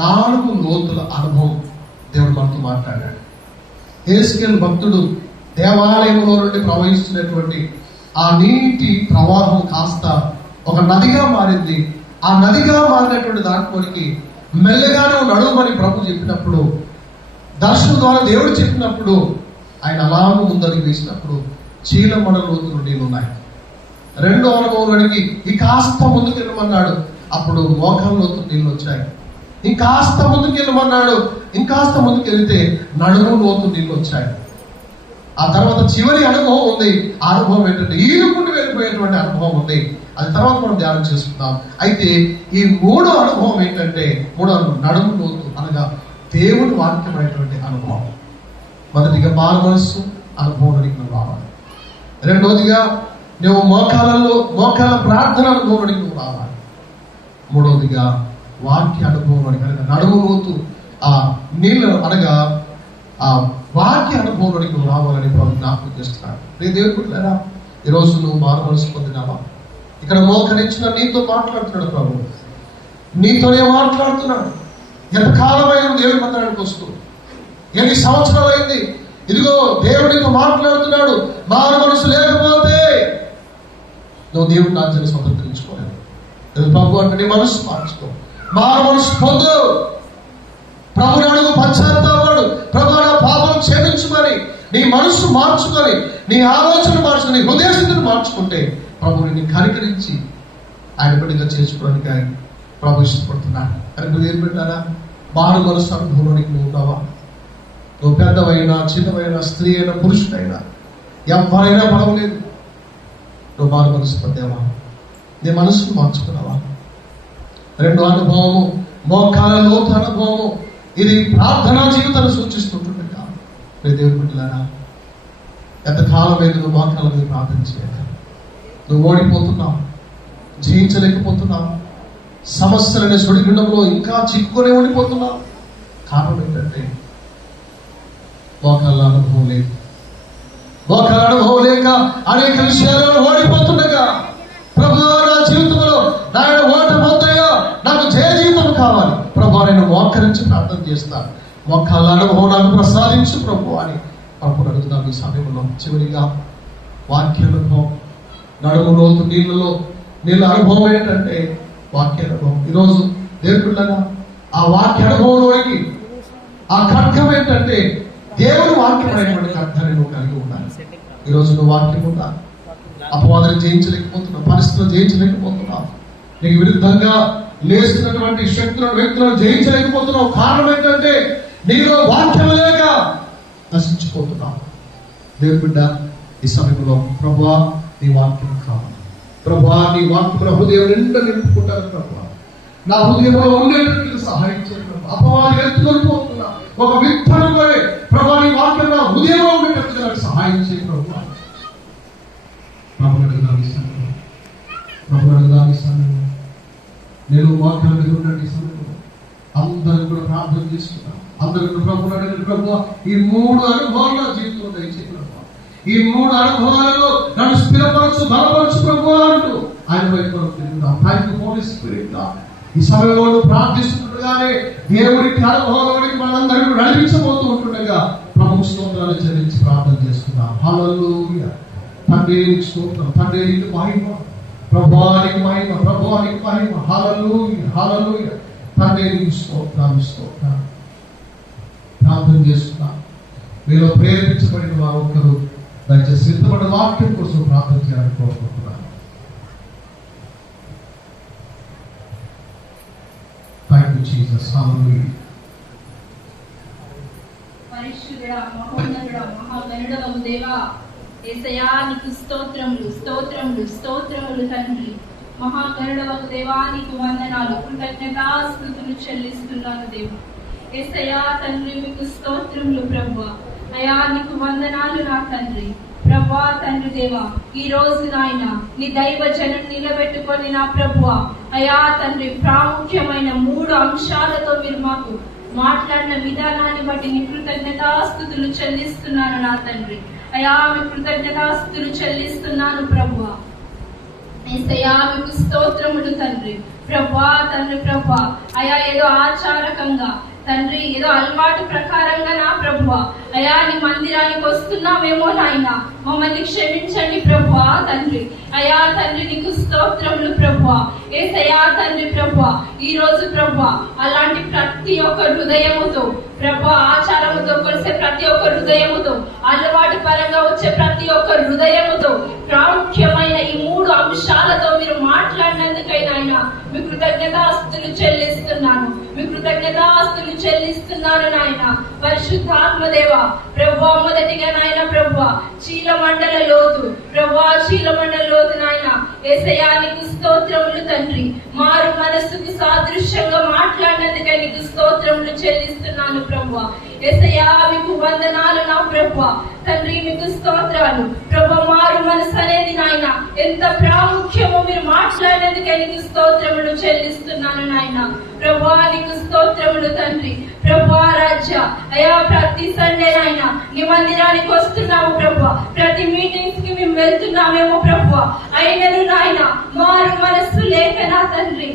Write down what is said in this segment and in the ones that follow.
4 లోతుల అనుభవం దేవుడు మనతో మాట్లాడాడు. హెస్కేలు భక్తుడు దేవాలయంలో నుండి ప్రవహిస్తున్నటువంటి ఆ నీటి ప్రవాహం కాస్త ఒక నదిగా మారింది. ఆ నదిగా మారినటువంటి దాంట్లోనికి మెల్లగానే నడుమని ప్రభు చెప్పినప్పుడు, దర్శనం ద్వారా దేవుడు చెప్పినప్పుడు ఆయన అలాగే ముందరికి వేసినప్పుడు చీలమడ లోతులు నీళ్ళు ఉన్నాయి. 2వ అనుభవంలోనికి కాస్త ముందుకు వెళ్ళమన్నాడు, అప్పుడు మోకాళ్ళ లోతు నీళ్ళు వచ్చాయి. ఇంకాస్త ముందుకు వెళ్ళమన్నాడు, ఇంకాస్త ముందుకు వెళితే నడుము లోతు నీళ్ళు వచ్చాయి. ఆ తర్వాత చివరి అనుభవం ఉంది. ఆ అనుభవం ఏంటంటే ఈనుకుంటూ వెళ్ళిపోయేటువంటి అనుభవం ఉంది. అది తర్వాత మనం ధ్యానం చేసుకుందాం. అయితే ఈ 3వ అనుభవం ఏంటంటే నడుము లోతు అనగా దేవుని వాక్యమైనటువంటి అనుభవం. మొదటిగా మారు మనస్సు అనుభవానికి నువ్వు రావాలి. 2వదిగా నువ్వు మోకాల ప్రార్థన అనుభవానికి నువ్వు రావాలి. 3వదిగా వాక్య అనుభవానికి అనగా నడుము లోతు ఆ నీళ్ళు అనగా ఆ వాక్య అనుభవానికి నువ్వు రావాలని ప్రభు జ్ఞాపకం చేస్తున్నాడు. నేను దేవుడు పుట్టారా, ఈరోజు నువ్వు మారు మనసు పొందినావా? ఇక్కడ మోకరించిన నీతో మాట్లాడుతున్నాడు ప్రభు, నీతోనే మాట్లాడుతున్నాడు. ఎంతకాలమైన దేవుడి మందిరానికి వస్తూ ఎన్ని సంవత్సరాలు అయింది, ఇదిగో దేవుడితో మాట్లాడుతున్నాడు. మారు మనసు లేకపోతే నువ్వు దేవుడి రాజ్యాన్ని స్వతంత్రించుకోలేవు. ప్రభు అంటే నీ మనసు మార్చుకో, మారు మనసు పొందు, ప్రభుని అడుగు, పశ్చాత్తాపడు, ప్రభు నా పాపం క్షమించుకొని నీ మనసు మార్చుకొని నీ ఆలోచన మార్చుకొని నీ హృదయ స్థితిని మార్చుకుంటే ప్రభుని కనికరించి ఆయన బిడ్డగా చేసుకోవడానికి ఆయన ప్రభు ఇష్టపడుతున్నాడు. కనుక ఏం పెట్టారా, మారు మనసు అనుభవంలోనికి నువ్వు ఉన్నావా? నువ్వు పెద్దవైనా చిన్నవైనా స్త్రీ అయినా పురుషుడైనా ఎవరైనా పడవలేదు. నువ్వు మారు మనసు పొందావా? నీ మనసును మార్చుకున్నావా? 2వ అనుభవము మోకాల లోతు అనుభవము. ఇది ప్రార్థనా జీవితాన్ని సూచిస్తుంటుంది. దేవుని బిడ్డలారా, ఎంతకాలం మీద నువ్వు మోకాల మీద ప్రార్థన చేయక నువ్వు ఓడిపోతున్నావు, జయించలేకపోతున్నావు, సమస్యలనే సుడిగుండంలో ఇంకా చిక్కునే ఉండిపోతున్నావు. కారణం ఏంటంటే మోకాళ్ళ అనుభవం లేదు. మోకాళ్ళ అనుభవం లేక అనేక విషయాలను ఓడిపోతుండగా ప్రభు నా జీవితంలో నాయన ఓటమవుతాయో నాకు జయ జీవితం కావాలి ప్రభు, నేను మోకరించి ప్రార్థన చేస్తాను. మోకాళ్ళ అనుభవం నాకు ప్రసాదించు ప్రభు అని ప్రభు అడుగుతున్నాను ఈ సమయంలో. చివరిగా వాక్య అనుభవం, నడుము లోతు నీళ్ళ అనుభవం ఏంటంటే వాక్య అనుభవం. ఈరోజు దేవుడిలాగా ఆ వాక్య అనుభవంలోనికి ఆ ఖడ్గం ఏంటంటే దేవుని వాక్యమైనటువంటి ఖడ్గాన్ని నువ్వు కలిగి ఉండాలి. ఈరోజు నువ్వు వాక్యం ఉండాలి. అపవాదాన్ని జయించలేకపోతున్నావు, పరిస్థితులు జయించలేకపోతున్నావు, నీకు విరుద్ధంగా లేస్తున్నటువంటి శక్తులను వ్యక్తులను జయించలేకపోతున్నావు. కారణం ఏంటంటే నీలో వాక్యం లేక నశించిపోతున్నావు. దేవుని బిడ్డ ఈ సమయంలో ప్రభువా నీ వాక్యం కావాలి, ప్రభువా నీ వాక్యం హృదయం నిండా నింపుకుంటారు ప్రభువా, నా హృదయంలో ఉండేటట్టు సహాయం చేయండి. అపవాది ఎత్తుకొనిపోతున్నా ఒక విత్తనం వలె ప్రభువా నీ వాక్యం నా హృదయంలో ఉండేటట్టు నాకు సహాయం చేయండి ప్రభువా. నేను వాక్యం మీద ఉండండి ఈ సమయంలో అందరూ కూడా ప్రార్థన చేస్తున్నాను. అందరూ ప్రభు అడగండి, ప్రభు ఈ 3 అనుభవాల జీవితంలో దయచేసి ప్రభు, ఈ 3 అనుభవాలలో నన్ను స్థిరపరచు, బలపరచు ప్రభు అంటూ ఆయన వైపు ఈ సమయంలో ప్రార్థిస్తుండగానే దేవుడికి అనుభవంలోనికి మనందరికీ నడిపించబోతూ ఉంటుండగా ప్రభు స్తోత్రాలు చెల్లించి ప్రార్థన చేస్తున్నాం. హల్లెలూయా. తండ్రి స్తోత్రం, తండ్రి మహిమ, ప్రభువానికి మహిమ, ప్రభువానికి మహిమ. హల్లెలూయా, హల్లెలూయా. తండ్రి స్తోత్రాలు, స్తోత్రాలు. ప్రార్థన చేస్తున్నా. మీలో ప్రేరేపించబడిన వారు ఒక్కరు దయచేసి సిద్ధపడిన వాక్యం కోసం ప్రార్థన చేయాలని కోరుకుంటున్నాను. Thank you Jesus. హల్లెలూయా. పరిశుద్ధుడా, మహోన్నతుడా, మహాగణుడవగు దేవా, యేసయ్యా నీకు స్తోత్రములు, స్తోత్రములు, స్తోత్రములు తండ్రి. మహాగణుడవగు దేవా నీకు వందనాలు, కృతజ్ఞతాస్తుతులు చెల్లిస్తున్నాను దేవా. యేసయ్యా తండ్రి మీకు స్తోత్రములు ప్రభువా. అయ్యా నీకు వందనాలు నా తండ్రి. ప్రభువా తండ్రి దేవా, ఈ రోజు నాయన నీ దైవ జనం నిలబెట్టుకొని నా ప్రభువా అయ్యా తండ్రి ప్రాముఖ్యమైన 3 అంశాలతో మీరు మాకు మాట్లాడిన విధానాన్ని బట్టి నీ కృతజ్ఞతాస్తుతులు చెల్లిస్తున్నాను నా తండ్రి. అయ్యా మీ కృతజ్ఞతాస్తుతులు చెల్లిస్తున్నాను ప్రభువా. యేసయ్యా మీకు స్తోత్రములు తండ్రి. ప్రభా తండ్రి ప్రభా అయా ఏదో ఆచారకంగా తండ్రి ఏదో అలవాటు ప్రకారంగా నా ప్రభువా అయా నీ మందిరానికి వస్తున్నామేమో నాయన మమ్మల్ని క్షమించండి ప్రభువా తండ్రి అయా తండ్రి నీకు స్తోత్రములు ప్రభువా యేసయ్యా తండ్రి ప్రభువా ఈ రోజు ప్రభువా అలాంటి ప్రతి ఒక్క హృదయముతో ప్రభువా ఆచారముతో కొలిసే ప్రతి ఒక్క హృదయముతో అలవాటు పరంగా వచ్చే ప్రతి ఒక్క హృదయముతో ప్రాముఖ్యమైన ఈ 3 అంశాలతో మీరు మాట్లాడినందుకైనా ఆయన మీ కృతజ్ఞతాస్తులు చెల్లిస్తున్నాను మీ కృతజ్ఞతాస్తులు చెల్లిస్తున్నాను నాయన పరిశుద్ధాత్మ దేవ ప్రభువా మొదటిగా నాయన ప్రభువా చీలమండల లోతు ప్రభువా చీలమండల లోతు నాయన యేసయ్యా నీకు స్తోత్రములు తండ్రి మారు మనస్సుకు సాదృశ్యంగా మాట్లాడినందుకై నీకు స్తోత్రములు చెల్లిస్తున్నాను ప్రభువా యేసయ్యా మీకు వందనాలు నా ప్రభువా తండ్రి మీకు స్తోత్రాలు ప్రభువా మారు మనసు అనేది నాయన ఎంత ప్రాముఖ్యమో మీరు మాట్లాడినందుకై నీకు స్తోత్రములు చెల్లిస్తున్నాను నాయన ప్రభువా నీకు స్తోత్రములు తండ్రి ప్రభువా రాజ్య అయా ప్రతి సండే నాయన నీ మందిరానికి వస్తున్నాము ప్రభువా ప్రతి మీటింగ్స్ కి మేము వెళ్తున్నామేమో ప్రభువా అయినను నాయన మారు మనస్సు లేక నా తండ్రి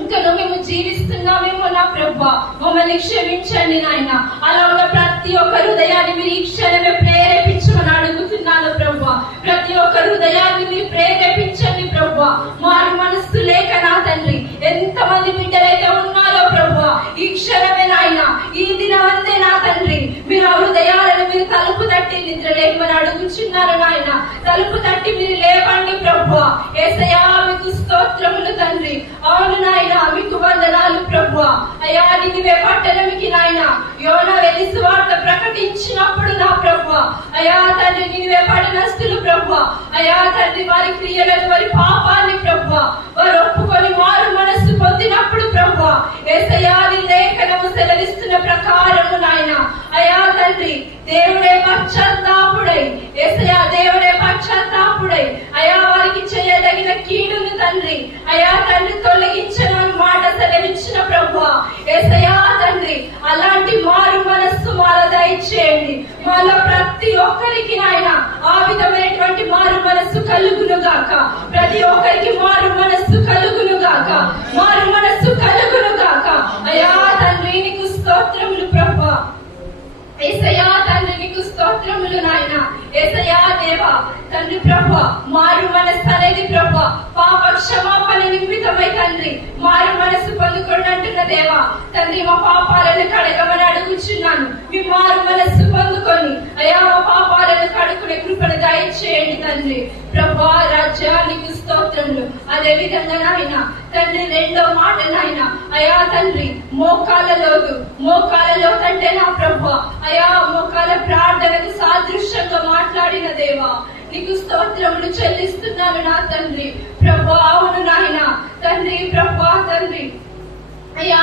ఇంకా మేము జీవిస్తున్నామేమో నా ప్రభువా మమ్మల్ని క్షమించండి నాయన అలా ఉన్న ప్రతి ఒక్క హృదయాన్ని మీరు ఈ క్షణమే ప్రేరేపించమని అడుగుతున్నాను ప్రభువా ప్రతి ఒక్క హృదయాన్ని మీరు ప్రేరేపించండి ప్రభువా మారు మనస్సు లేక నా తండ్రి ఎంతమంది బిడ్డలైతే ఉన్నారో ప్రభువా ఈ క్షణమే నాయన ఈ దినమంతే నా తండ్రి మీరు ఆ హృదయాలను మీరు తలుపు తట్టి నిద్ర లేకమని అడుగుచున్నారు నాయన తలుపు తట్టి మీరు లేవండి ప్రభువా యేసయ్యా మీకు స్తోత్రములు తండ్రి అవును నాయన మీకు వందనాలు ప్రభువా అయ్యా నినివే పట్టణంకి నాయన యోనా వెళ్ళి సువార్త ప్రకటించినప్పుడు నా ప్రభువా అయ్యా తండ్రి నినివే పట్టణస్థులు ప్రభువా అయ్యా తండ్రి వారి క్రియలను వారి పాపాన్ని ప్రభువా వారు ఒప్పుకొని మారు మనస్సు పొందినప్పుడు ప్రభువా యేసయ్యా నీ లేఖనము సెలవిస్తున్న ప్రకారము నాయన అయ్యా తండ్రి దేవుడే పశ్చాత్తాపుడై యేసయ్యా దేవుడే పశ్చాత్తాపుడై అయ్యా వారికి చేయదగిన కీడును తండ్రి అయ్యా తండ్రి తొలగించనని మాట సెలవించిన ప్రభువా యేసయ్యా తండ్రి అలాంటి మారు మనస్సు మాలో దయచేయండి మాలో ప్రతి ఒక్కరికి నాయన ఆ విధమైనటువంటి మారు మనస్సు కలుగును గాక ప్రతి ఒక్కరికి మారు మనస్సు కలుగును గాక మారు మనస్సు కలుగును గాక అయ్యా తండ్రి నీకు స్తోత్రములు ప్రభువా యేసయ్యా తండ్రి నీకు స్తోత్రములు నాయన యేసయ్యా దేవా తండ్రి ప్రభువా మారు మనస్సు అనేది ప్రభువా పాప క్షమాపణ నిమిత్తమై తండ్రి మారు మనస్సు పొందుకోండి అంటున్న దేవా తండ్రి మా పాపాలను కడగమని అడుగుచున్నాను మీ మారు మనస్సు పొందుకొని అయ్యా మా పాపాలను కడుక్కునే కృపను దయచేయండి తండ్రి ప్రభువా రాజ్యా నీకు స్తోత్రములు అదే విధంగా నాయన తండ్రి రెండో మాట నాయన అయ్యా తండ్రి మోకాలలో తంటే నా ప్రభువా అయా మోకాల ప్రార్థనకు సాదృశ్యంగా మాట్లాడిన దేవా నీకు స్తోత్రములు చెల్లిస్తున్నాను నా తండ్రి ప్రభువా అవును నాయన తండ్రి ప్రభువా తండ్రి అయ్యా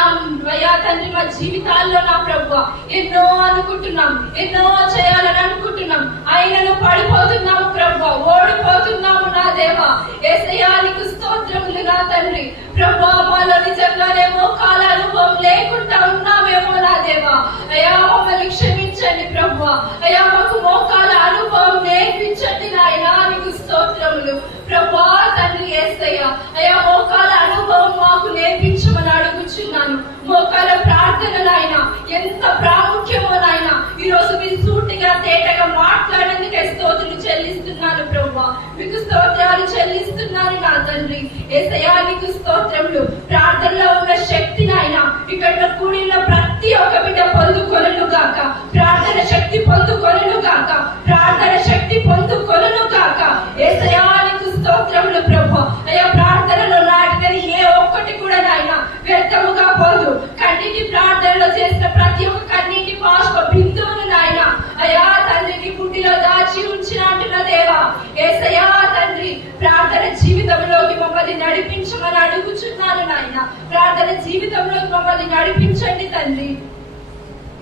తండ్రి మా జీవితాల్లో నా ప్రభువా ఎన్నో అనుకుంటున్నాం ఎన్నో చేయాలని అనుకుంటున్నాం అయినను పడిపోతున్నాము ప్రభువా ఓడిపోతున్నాము నా దేవా యేసయ్యా నీకు స్తోత్రములు నా తండ్రి ప్రభువా మాలో నిజంగానే మోకాల అనుభవం లేకుండా ఉన్నామేమో నా దేవా అయ్యా మమ్మల్ని క్షమించండి ప్రభువా అయ్యా మాకు మోకాల అనుభవం నేర్పించండి నాయనా నీకు స్తోత్రములు ప్రభువా తండ్రి యేసయ్యా అయ్యా మోకాల అనుభవం మాకు నేర్పించమని అడుగుచున్నాను మోకాల ప్రార్థన నాయన ఎంత ప్రాముఖ్యమో నాయన ఈ రోజు మీరు సూటిగా తేటగా మాట్లాడేందుకే స్తోత్రాలు చెల్లిస్తున్నాను ప్రభువా మీకు స్తోత్రాలు చెల్లిస్తున్నాను నా తండ్రి యేసయ్యా నీకు స్తోత్రములు ప్రార్థనలో ఉన్న శక్తి నాయన ఇక్కడ కూడిన ప్రతి ఒక్క బిడ్డ పొందుకొనును గాక ప్రార్థన శక్తి పొందుకొనును గాక ప్రార్థన శక్తి పొందుకొనును గాక యేసయ్యా నీకు స్తోత్రములు ప్రభువా అయ్యా ప్రార్థనలో నాటినది ఏ ఒక్కటి కూడా నాయన వ్యర్థముగా పోదు కన్నీటి ప్రార్థనలో చేసిన ప్రతి ఒక్క కన్నీటి బాష్ప బిందువును నాయన అయ్యా తండ్రికి గుడ్డిలో దాచి ఉంచిన అంటున్న దేవా యేసయ్యా తండ్రి ప్రార్థన జీవితంలోకి మమ్మల్ని నడిపించమని అడుగుచున్నాను నాయన ప్రార్థన జీవితంలోకి మమ్మల్ని నడిపించండి తండ్రి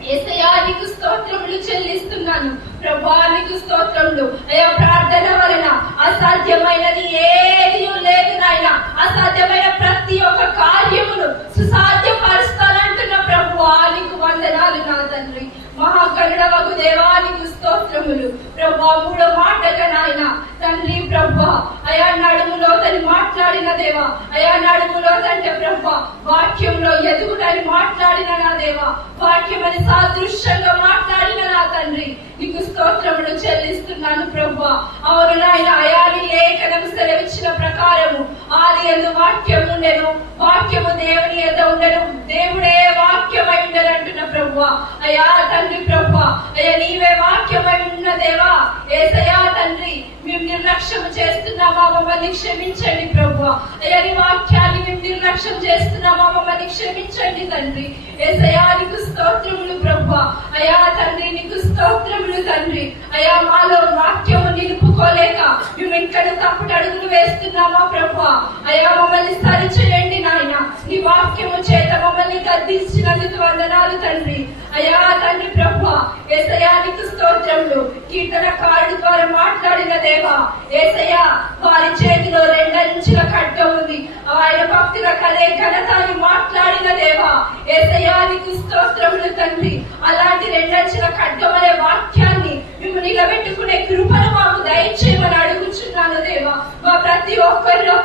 యేసయ్యా నీకు స్తోత్రములు చెల్లిస్తున్నాను ప్రభువా నీకు స్తోత్రములు అయ్యా ప్రార్థన వలన అసాధ్యమైనది ఏది లేదు నాయన అసాధ్యమైన ప్రతి ఒక్క కార్యమును సుసాధ్యపరుస్తానంటున్న ప్రభువా నీకు వందనాలు నా తండ్రి మహాగణుడవ గరుడవగు దేవానికి స్తోత్రములు. ప్రభా మూడో మాటగా నాయన తండ్రి ప్రభా అయా నడుములో తను మాట్లాడిన దేవా, అయా నడుములో తండ్రి ప్రభా వాక్యంలో ఎదుగునని మాట్లాడిన నా దేవా, వాక్యమని సాదృశ్యంగా మాట్లాడిన నా తండ్రి నీకు స్తోత్రములు చెల్లిస్తున్నాను ప్రభా. అవును నాయన, అయాని లేఖనం సెలవిచ్చిన ప్రకారము ఆది యందు వాక్యము ఉండెను, వాక్యము దేవుని యొద్ద ఉండెను, దేవుడే వాక్యమై ఉండనంటున్న ప్రభా. అయా తండ్రి ప్రభా, అయ్యా నీవే వాక్యమై ఉన్న దేవా. యేసయ్యా తండ్రి మేము నిర్లక్ష్యం చేస్తున్నామా, మమ్మల్ని క్షమించండి ప్రభా. అయ్యా నీ వాక్యాన్ని మేము నిర్లక్ష్యం చేస్తున్నామా, మమ్మల్ని క్షమించండి తండ్రి. యేసయ్యా నీకు స్తోత్రములు ప్రభా. అయా తండ్రి నీకు స్తోత్రములు తండ్రి. అయా మాలో వాక్యము నిలుపుకోలేక మేము ఇక్కడ తప్పుడు అడుగులు వేస్తున్నామా ప్రభా. అయా మమ్మల్ని సరిచేయండి నాయన. నీ వాక్యము చేత మమ్మల్ని గద్దించినందుకు వందనాలు తండ్రి. అయా తండ్రి ప్రభా, యేసయ్యా నీకు స్తోత్రములు. కీర్తనకారుడి ద్వారా మాట్లాడిన దేవా, యేసయ్యా వారి చేతిలో 2 అంచుల ఖడ్గ ఉంది, ఆయన భక్తులకు అదే ఘనత అని మాట్లాడిన దేవా, యేసయ్యా నీకు స్తోత్రములు తండ్రి. అలాంటి 2 అంచుల ఖడ్గం అనే వాక్యాన్ని మేము నిలబెట్టుకునే కృపను మాకు దయచేయమని అడుగుచున్నాను దేవా. మా ప్రతి ఒక్కరిలో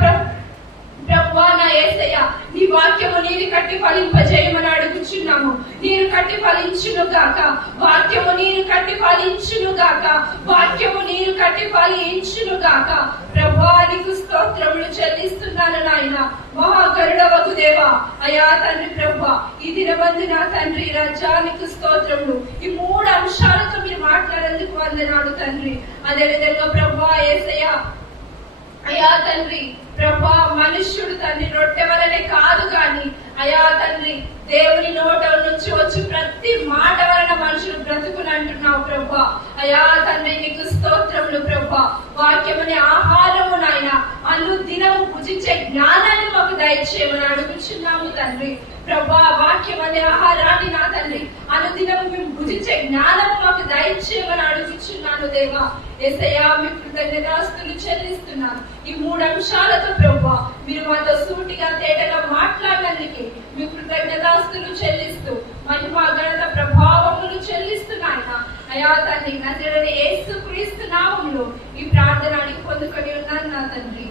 ప్రభా నా యేసయ్యా నీ వాక్యము నీరు కట్టి ఫలింపజేయమని అడుగుచున్నాము. నీరు కట్టి ఫలించును గాక, వాక్యము నీరు కట్టి ఫలించును గాక, వాక్యము నీరు కట్టి ఫలించును గాక. ప్రభా నీకు స్తోత్రములు చెల్లిస్తున్నాను నాయన. మహాగరుడవగు దేవా, అయా తండ్రి ప్రభా ఈ దినమందు నా తండ్రి రాజానికి స్తోత్రములు. ఈ 3 అంశాలతో మీరు మాట్లాడేందుకు వందనాలు తండ్రి. అదే విధంగా ప్రభా యేసయ్యా అయా తండ్రి ప్రభా మనుష్యుడు తండ్రి రొట్టె వలనే కాదు గాని అయా తండ్రి దేవుని నోట నుంచి వచ్చి ప్రతి మాట వలన మనుషులు బ్రతుకునంటున్నావు ప్రభా. అయా తండ్రి నీకు స్తోత్రములు ప్రభా. వాక్యమని ఆహారము నాయన అనుదినము భుజించే జ్ఞానాన్ని మాకు దయచేయమని అడుగుచున్నాము తండ్రి ప్రభా. వాక్యం అనే ఆహారాన్ని నా తండ్రి అనుదినము మేము భుజించే జ్ఞానము మాకు దయచేయమని అడుగుచున్నాను దేవా. యేసయ్యా మీ కృతజ్ఞతాస్తులు చెల్లిస్తున్నాను. ఈ 3 అంశాలతో ప్రభా మీరు మాతో సూటిగా తేటగా మాట్లాడినందుకే మీ కృతజ్ఞతాస్తులు చెల్లిస్తూ మహిమ ఘనత ప్రభావములు చెల్లిస్తున్నాయన. అయా తండ్రి నజరేయుడైన యేసుక్రీస్తు నామములో ఈ ప్రార్థన అడిగి పొందుకొని ఉన్నాను నా తండ్రి.